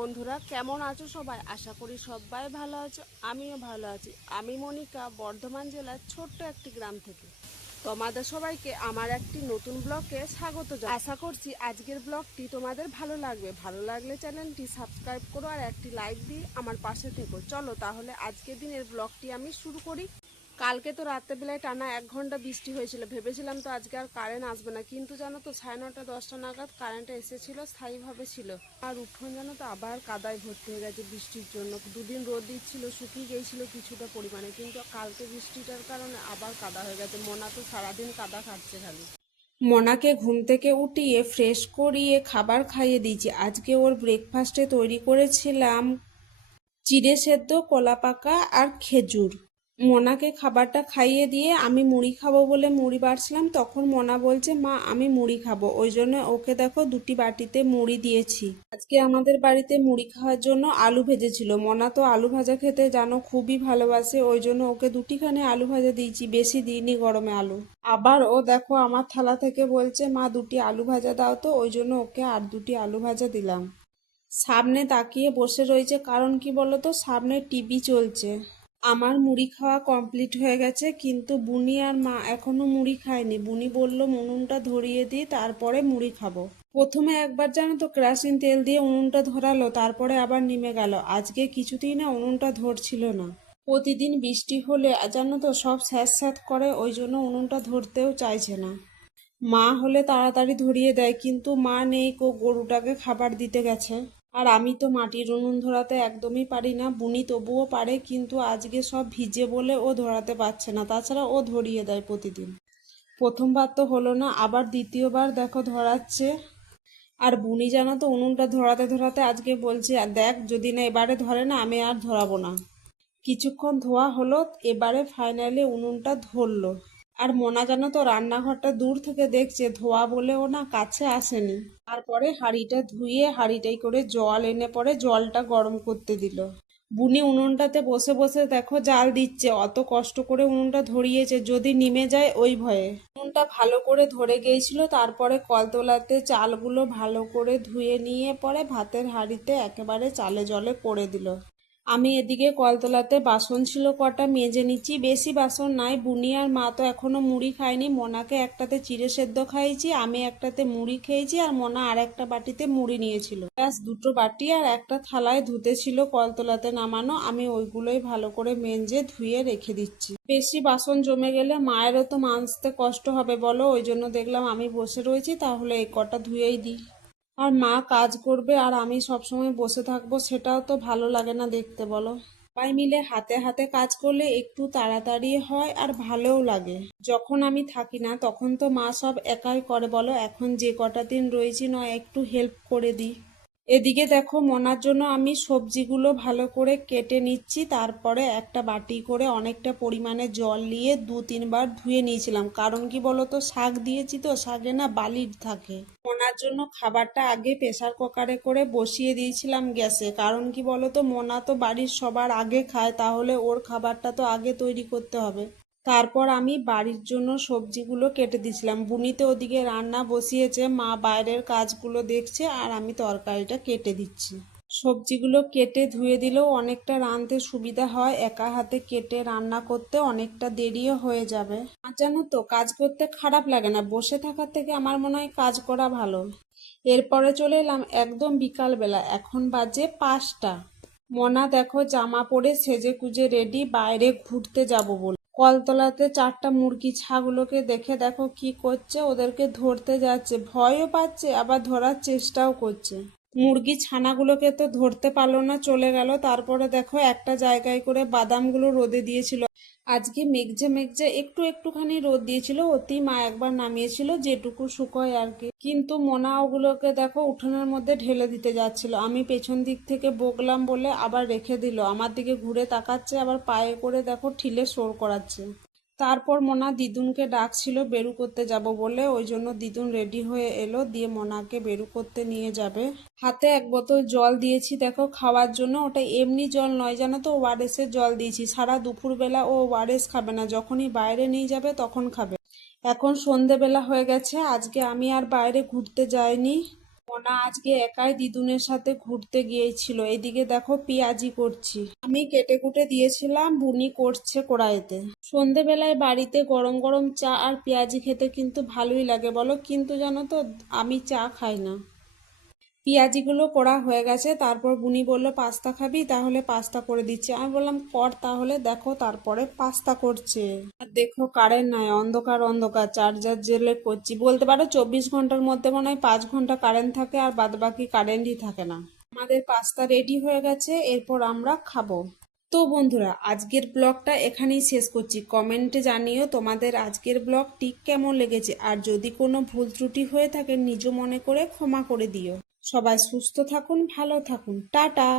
বন্ধুরা, কেমন আছো সবাই? আশা করি সবাই ভালো আছো, আমিও ভালো আছি। আমি মনিকা, বর্ধমান জেলার ছোট্ট একটি গ্রাম থেকে তোমাদের সবাইকে আমার একটি নতুন ব্লগে স্বাগত জানাই। আশা করছি আজকের ব্লগটি তোমাদের ভালো লাগবে। ভালো লাগলে চ্যানেলটি সাবস্ক্রাইব করো আর একটি লাইক দিয়ে আমার পাশে থেকো। চলো তাহলে আজকের দিনের ব্লগটি আমি শুরু করি। কালকে তো রাত্রেবেলায় টানা 1 ঘন্টা বৃষ্টি হয়েছিল। ভেবেছিলাম তো আজকে আর কারেন্ট আসবে না, কিন্তু জানো তো 9:30-10টা নাগাদ কারেন্টটা এসেছিল, স্থায়ীভাবে ছিল। আর উঠোন জানো তো আবার কাদায় ভর্তি হয়ে গেছে বৃষ্টির জন্য। দুদিন রোদ দিচ্ছিল, শুকিয়ে গিয়েছিল কিছুটা পরিমাণে, কিন্তু কালকে বৃষ্টিটার কারণে আবার কাদা হয়ে গেছে। মোনা তো সারাদিন কাদা খাচ্ছে খালি। মোনাকে ঘুম থেকে উঠিয়ে ফ্রেশ করিয়ে খাবার খাইয়ে দিয়েছি। আজকে ওর ব্রেকফাস্টে তৈরি করেছিলাম চিড়ে সেদ্ধ, কলা পাকা আর খেজুর। মোনাকে খাবারটা খাইয়ে দিয়ে আমি মুড়ি খাবো বলে মুড়ি বাড়ছিলাম, তখন মোনা বলছে মা আমি মুড়ি খাবো। ওই জন্য ওকে দেখো দুটি বাটিতে মুড়ি দিয়েছি। আজকে আমাদের বাড়িতে মুড়ি খাওয়ার জন্য আলু ভেজেছিল। মোনা তো আলু ভাজা খেতে জানো খুবই ভালোবাসে, ওই জন্য ওকে দুটিখানে আলু ভাজা দিয়েছি, বেশি দিইনি গরমে আলু। আবার ও দেখো আমার থালা থেকে বলছে মা দুটি আলু ভাজা দাও, তো ওই জন্য ওকে আর দুটি আলু ভাজা দিলাম। সামনে তাকিয়ে বসে রয়েছে, কারণ কি বলতো, সামনে টিভি চলছে। আমার মুড়ি খাওয়া কমপ্লিট হয়ে গেছে, কিন্তু বুনি আর মা এখনো মুড়ি খায়নি। বুনি বলল উনুনটা ধরিয়ে দিই, তারপরে মুড়ি খাবো। প্রথমে একবার জানো তো কেরোসিন তেল দিয়ে উনুনটা ধরালো, তারপরে আবার নিমে গেল। আজকে কিছুতেই না উনুনটা ধরছিল না। প্রতিদিন বৃষ্টি হলে জানো তো সব স্যাঁত করে, ওই জন্য উনুনটা ধরতেও চাইছে না। মা হলে তাড়াতাড়ি ধরিয়ে দেয়, কিন্তু মা নেই, গরুটাকে খাবার দিতে গেছে। আর আমি তো মাটির উনুন ধরাতে একদমই পারি না। বুনি তবুও পারে, কিন্তু আজকে সব ভিজে বলে ও ধরাতে পারছে না। তাছাড়া ও ধরিয়ে দেয় প্রতিদিন। প্রথমবার তো হলো না, আবার দ্বিতীয়বার দেখো ধরাচ্ছে। আর বুনি জানো তো উনুনটা ধরাতে ধরাতে আজকে বলছে দেখ যদি না এবারে ধরে না আমি আর ধরাবো না। কিছুক্ষণ ধোয়া হলো, এবারে ফাইনালি উনুনটা ধরলো। আর মোনা জানো তো রান্নাঘরটা দূর থেকে দেখছে, ধোয়া বলেও না কাছে আসেনি। তারপরে হাঁড়িটা ধুয়ে হাঁড়িটাই করে জল এনে পরে জলটা গরম করতে দিল। বুনি উনুনটাতে বসে বসে দেখো জাল দিচ্ছে। অত কষ্ট করে উনুনটা ধরিয়েছে, যদি নিমে যায় ওই ভয়ে। উনুনটা ভালো করে ধরে গিয়েছিল। তারপরে কলতলাতে চালগুলো ভালো করে ধুয়ে নিয়ে পরে ভাতের হাঁড়িতে একেবারে চালে জলে করে দিল। আমি এদিকে কলতলাতে বাসন ছিল কটা, মেজে নিচ্ছি। বেশি বাসন নাই। বুনি আর মা তো এখনো মুড়ি খায়নি। মোনাকে একটাতে চিড়ে সেদ্ধ খাইয়েছি, আমি একটাতে মুড়ি খেয়েছি, আর মোনা আর একটা বাটিতে মুড়ি নিয়েছিল। ব্যাস দুটো বাটি আর একটা থালায় ধুতে ছিল কলতলাতে নামানো, আমি ওইগুলোই ভালো করে মেজে ধুয়ে রেখে দিচ্ছি। বেশি বাসন জমে গেলে মায়েরও তো মাজতে কষ্ট হবে বলো, ওই জন্য দেখলাম আমি বসে রয়েছি, তাহলে এই কটা ধুয়েই দিই। আর মা কাজ করবে আর আমি সবসময় বসে থাকবো, সেটাও তো ভালো লাগে না দেখতে বলো। সবাই মিলে হাতে হাতে কাজ করলে একটু তাড়াতাড়ি হয় আর ভালোও লাগে। যখন আমি থাকি না তখন তো মা সব একাই করে বলো, এখন যে কটা দিন রয়েছি নয় একটু হেল্প করে দিই। এদিকে দেখো মোনার জন্য আমি সবজিগুলো ভালো করে কেটে নিচ্ছি, তারপরে একটা বাটি করে অনেকটা পরিমাণে জল নিয়ে 2-3 বার ধুয়ে নিয়েছিলাম। কারণ কি বলতো, শাক দিয়েছি তো, শাকে না বালি থাকে। মোনার জন্য খাবারটা আগে প্রেসার কুকারে করে বসিয়ে দিয়েছিলাম গ্যাসে। কারণ কি বলতো, মোনা তো বাড়ির সবার আগে খায়, তাহলে ওর খাবারটা তো আগে তৈরি করতে হবে। তারপর আমি বাড়ির জন্য সবজিগুলো কেটে দিয়েছিলাম। বুনিতে ওদিকে রান্না বসিয়েছে, মা বাইরের কাজগুলো দেখছে, আর আমি তরকারিটা কেটে দিচ্ছি। সবজিগুলো কেটে ধুয়ে দিলেও অনেকটা রাঁধতে সুবিধা হয়, একা হাতে কেটে রান্না করতে অনেকটা দেরিও হয়ে যাবে। আর জানো তো কাজ করতে খারাপ লাগে না, বসে থাকার থেকে আমার মনে হয় কাজ করা ভালো। এরপরে চলে এলাম একদম বিকালবেলা, এখন বাজে 5টা। মোনা দেখো জামা পরে সেজে কুজে রেডি, বাইরে ঘুরতে যাব বলে। কলতলাতে 4টা মুরগি ছাগুলোকে দেখে দেখো কি করছে, ওদেরকে ধরতে যাচ্ছে, ভয়ও পাচ্ছে আবার ধরার চেষ্টাও করছে। মুরগি ছানাগুলোকে তো ধরতে পারলো না, চলে গেল। তারপরে দেখো একটা জায়গায় করে বাদামগুলো রোদে দিয়েছিল। আজকে মেঘজে মেঘজে একটুখানি রোদ দিয়েছিল, অতি মা একবার নামিয়েছিল যেটুকু শুকোয় আর কি। কিন্তু মোনা ওগুলোকে দেখো উঠোনের মধ্যে ঢেলে দিতে যাচ্ছিল। আমি পেছন দিক থেকে বকলাম বলে আবার রেখে দিল, আমার দিকে ঘুরে তাকাচ্ছে, আবার পায়ে করে দেখো ঠিলে সর করাচ্ছে। তারপর মোনা দিদুনকে ডাকছিল বেরু করতে যাব বলে, ওই জন্য দিদুন রেডি হয়ে এলো, দিয়ে মোনাকে বেরু করতে নিয়ে যাবে। হাতে এক বোতল জল দিয়েছি দেখো খাওয়ার জন্য, ওটা এমনি জল নয় জানো তো, ওআরএসের জল দিয়েছি। সারা দুপুরবেলা ও ওআরএস খাবে না, যখনই বাইরে নিয়ে যাবে তখন খাবে। এখন সন্ধেবেলা হয়ে গেছে, আজকে আমি আর বাইরে ঘুরতে যাইনি। মোনা আজকে একাই দিদুনের সাথে ঘুরতে গিয়েছিল। এদিকে দেখো পেঁয়াজি করছি, আমি কেটে কুটে দিয়েছিলাম, বুনি করছে কড়াইতে। সন্ধেবেলায় বাড়িতে গরম গরম চা আর পেঁয়াজি খেতে কিন্তু ভালোই লাগে বলো, কিন্তু জানো তো আমি চা খাই না। পেঁয়াজিগুলো করা হয়ে গেছে, তারপর বুনি বলল পাস্তা খাবি, তাহলে পাস্তা করে দিচ্ছি। আমি বললাম কর তাহলে, দেখো তারপরে পাস্তা করছে। আর দেখো কারেন্ট নাই, অন্ধকার অন্ধকার, চার্জার জেলে করছি। বলতে পারো 24 ঘন্টার মধ্যে মনে হয় 5 ঘন্টা কারেন্ট থাকে আর বাদ বাকি কারেন্টই থাকে না। আমাদের পাস্তা রেডি হয়ে গেছে, এরপর আমরা খাবো। তো বন্ধুরা, আজকের ব্লগটা এখানেই শেষ করছি। কমেন্টে জানিও তোমাদের আজকের ব্লগ ঠিক কেমন লেগেছে, আর যদি কোনো ভুল ত্রুটি হয়ে থাকে নিজ মনে করে ক্ষমা করে দিও। সবাই সুস্থ থাকুন, ভালো থাকুন, টাটা।